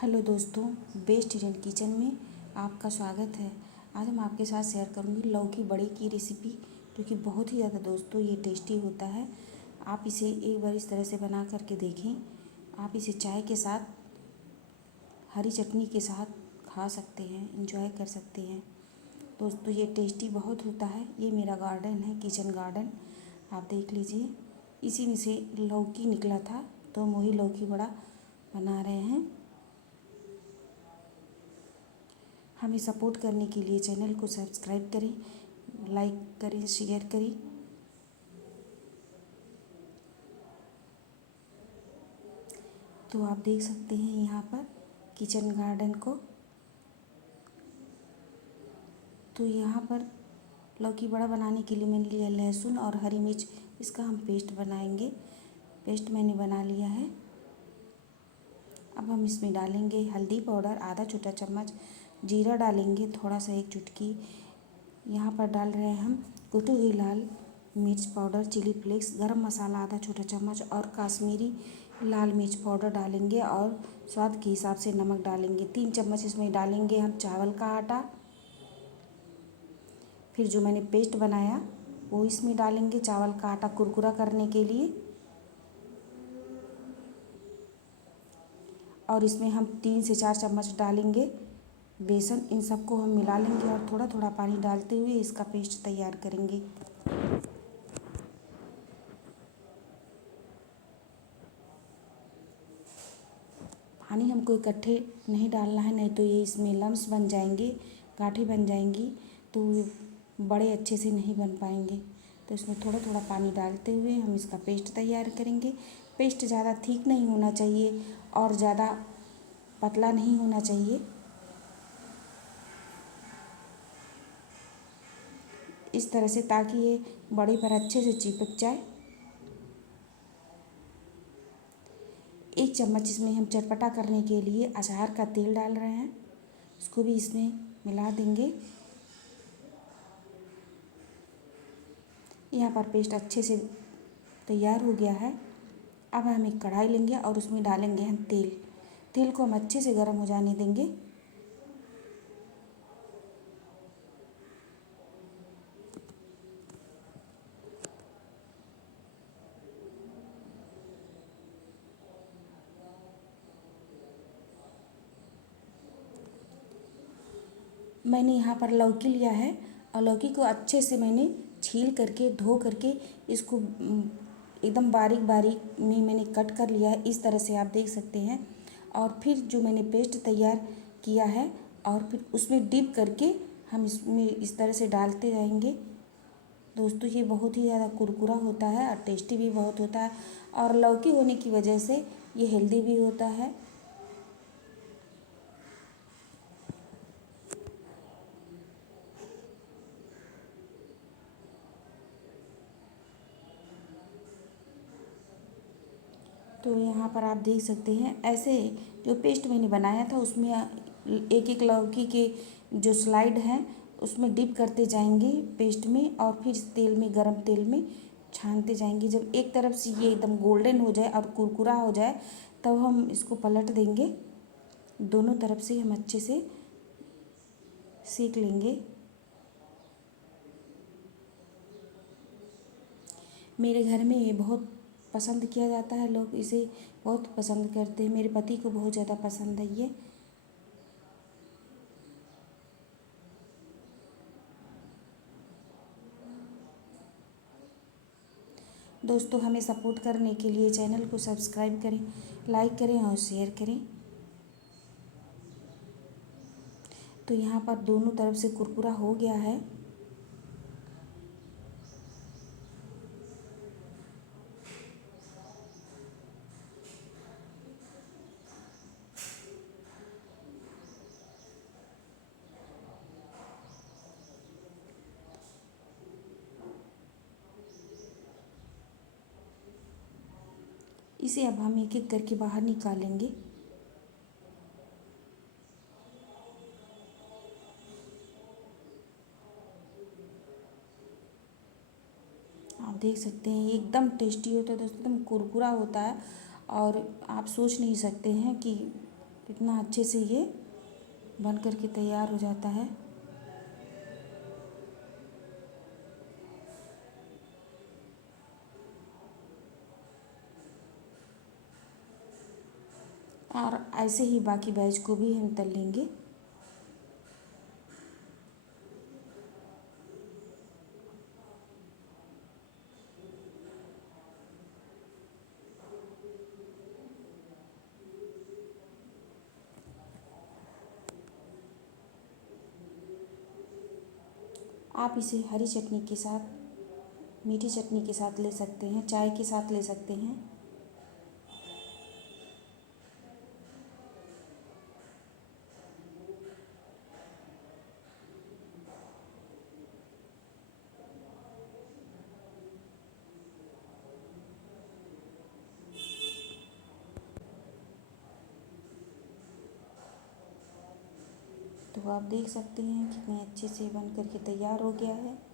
Hello दोस्तों, best Indian kitchen में आपका स्वागत है। आज हम आपके साथ शेयर करूंगी लौकी बड़े की रेसिपी, जो कि बहुत ही ज़्यादा दोस्तों ये टेस्टी होता है। आप इसे एक बार इस तरह से बना करके देखें। आप इसे चाय के साथ, हरी चटनी के साथ खा सकते हैं, एंजॉय कर सकते हैं। दोस्तों ये टेस्टी बहुत होता है। ये मेरा गार्डन है, किचन गार्डन, आप देख लीजिए। इसी में से लौकी निकला था, तो हम वही लौकी बड़ा बना रहे हैं। हमें सपोर्ट करने के लिए चैनल को सब्सक्राइब करें, लाइक करें, शेयर करें। तो आप देख सकते हैं यहाँ पर किचन गार्डन को। तो यहाँ पर लौकी बड़ा बनाने के लिए मैंने लिया लहसुन और हरी मिर्च, इसका हम पेस्ट बनाएंगे। पेस्ट मैंने बना लिया है। अब हम इसमें डालेंगे हल्दी पाउडर आधा छोटा चम्मच, जीरा डालेंगे थोड़ा सा, एक चुटकी। यहाँ पर डाल रहे हैं हम कुटी हुई लाल मिर्च पाउडर, चिली फ्लेक्स, गरम मसाला आधा छोटा चम्मच और काश्मीरी लाल मिर्च पाउडर डालेंगे, और स्वाद के हिसाब से नमक डालेंगे। 3 चम्मच इसमें डालेंगे हम चावल का आटा। फिर जो मैंने पेस्ट बनाया वो इसमें डालेंगे, चावल का आटा कुरकुरा करने के लिए। और इसमें हम 3 से 4 चम्मच डालेंगे बेसन। इन सबको हम मिला लेंगे और थोड़ा थोड़ा पानी डालते हुए इसका पेस्ट तैयार करेंगे। पानी हमको इकट्ठे नहीं डालना है, नहीं तो ये इसमें लम्स बन जाएंगे, गांठें बन जाएंगी, तो बड़े अच्छे से नहीं बन पाएंगे। तो इसमें थोड़ा थोड़ा पानी डालते हुए हम इसका पेस्ट तैयार करेंगे। पेस्ट ज़्यादा थिक नहीं होना चाहिए और ज़्यादा पतला नहीं होना चाहिए। इस तरह से, ताकि ये बड़े पर अच्छे से चिपक जाए। 1 चम्मच इसमें हम चटपटा करने के लिए अचार का तेल डाल रहे हैं, इसको भी इसमें मिला देंगे। यहाँ पर पेस्ट अच्छे से तैयार हो गया है। अब हम एक कढ़ाई लेंगे और उसमें डालेंगे हम तेल। तेल को हम अच्छे से गर्म हो जाने देंगे। मैंने यहाँ पर लौकी लिया है और लौकी को अच्छे से मैंने छील करके, धो करके, इसको एकदम बारीक बारीक में मैंने कट कर लिया है। इस तरह से आप देख सकते हैं। और फिर जो मैंने पेस्ट तैयार किया है, और फिर उसमें डिप करके हम इसमें इस तरह से डालते जाएंगे। दोस्तों ये बहुत ही ज़्यादा कुरकुरा होता है और टेस्टी भी बहुत होता है, और लौकी होने की वजह से ये हेल्दी भी होता है। तो यहाँ पर आप देख सकते हैं, ऐसे जो पेस्ट मैंने बनाया था उसमें एक एक लौकी के जो स्लाइड हैं उसमें डिप करते जाएंगे पेस्ट में, और फिर तेल में, गरम तेल में छानते जाएंगे। जब एक तरफ से ये एकदम गोल्डन हो जाए और कुरकुरा हो जाए, तब हम इसको पलट देंगे। दोनों तरफ से हम अच्छे से सेक लेंगे। मेरे घर में ये बहुत पसंद किया जाता है, लोग इसे बहुत पसंद करते हैं। मेरे पति को बहुत ज़्यादा पसंद है ये। दोस्तों हमें सपोर्ट करने के लिए चैनल को सब्सक्राइब करें, लाइक करें और शेयर करें। तो यहाँ पर दोनों तरफ से कुरकुरा हो गया है। इसे अब हम एक एक करके बाहर निकालेंगे। आप देख सकते हैं ये एकदम टेस्टी होता है दोस्तों, एकदम कुरकुरा होता है। और आप सोच नहीं सकते हैं कि कितना अच्छे से ये बन कर के तैयार हो जाता है। और ऐसे ही बाकी बैच को भी हम तल लेंगे। आप इसे हरी चटनी के साथ, मीठी चटनी के साथ ले सकते हैं, चाय के साथ ले सकते हैं। तो आप देख सकते हैं कितने अच्छे से बन कर के तैयार हो गया है।